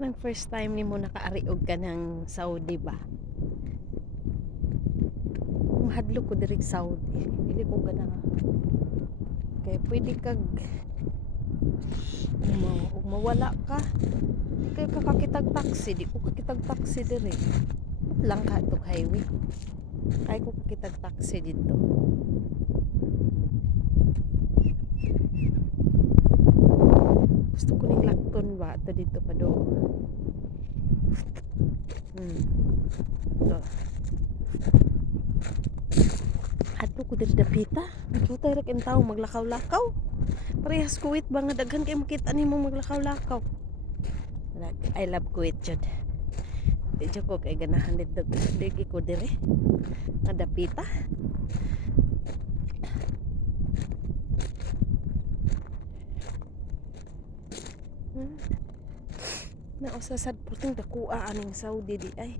Kanang first time nimo nakaariog ka ng Saudi ba? Mahadlok ko diri sa Saudi. Dili ko gana. Kay pwede kag mawala ka. Di kay kakakitag taxi, di ko kakitag taxi diri. Lang ka itong highway. Kaya ko kakitag taxi dito. Gusto ko ning lakton ba? Ito dito pa do. Ito. Adto ko diri dapita. Nakita ra kin tawo maglakaw-lakaw. Parehas Kuwait ba nga daghan kay makita nimo maglakaw-lakaw. I love Kuwait jud. Di jud ko kay ganahan dito. Digi ko diri. Nga dapita. Nausasad puting dakua aning Saudi di ay.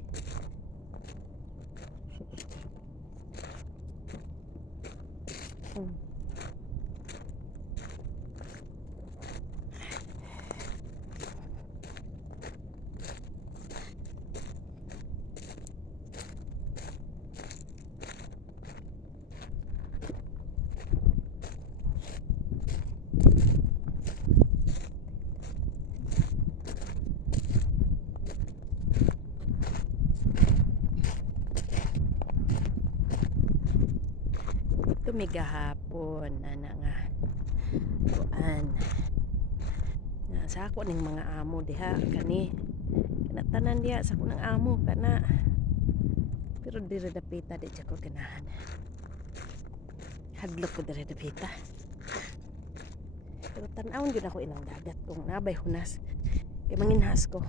Ito may gahapon ana nga kuan na sa ako ning mga amo diha kani kinatanan diha sa ako ng amo kana pero diri dapita di ko ganahan hadlok ko diri dapita pero tan-awon gyud ako ilang dagat kung nabay hunas kay manginhas ko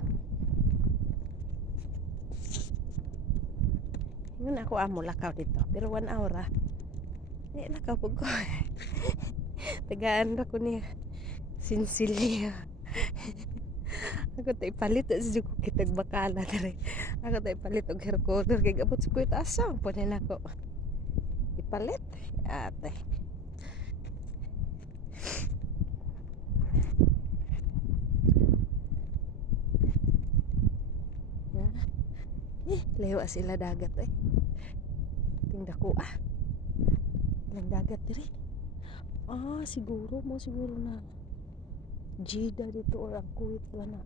yun ako amo lakaw dito pero 1 hour di lakaw po ko tagaan ra ko ni Sinsilia ako tayo palit sa ko kitag bakala dere ako tayo palit og hair color kay gabot sa kuit asang po na ako ipalit ate lewa sila dagat tingda ko ilang dagat diri siguro na Jeddah dito or ang Kuwait ba na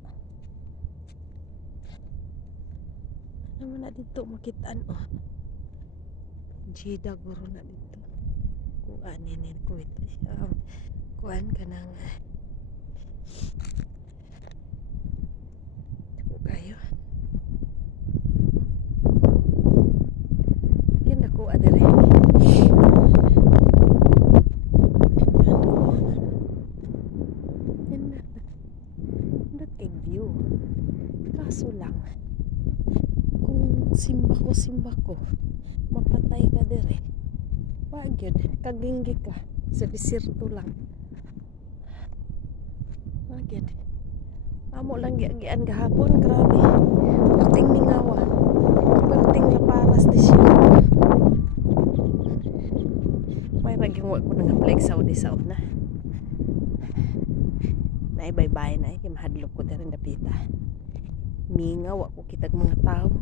naman na dito makitaan Jeddah guro na dito kuan ni Kuwait kuan ka ng ko kayo yan ako adere view kaso lang kung simba ko mapatay ka dire pagyod kaginggi ka sa desierto lang pagyod amo lang giagian gahapon grabe perting mingawa perting laparas desierto may raging wa ko nang apply Saudi sa una naibay-bay na kay mahadlok ko diri dapita mingaw ako kitag mga tao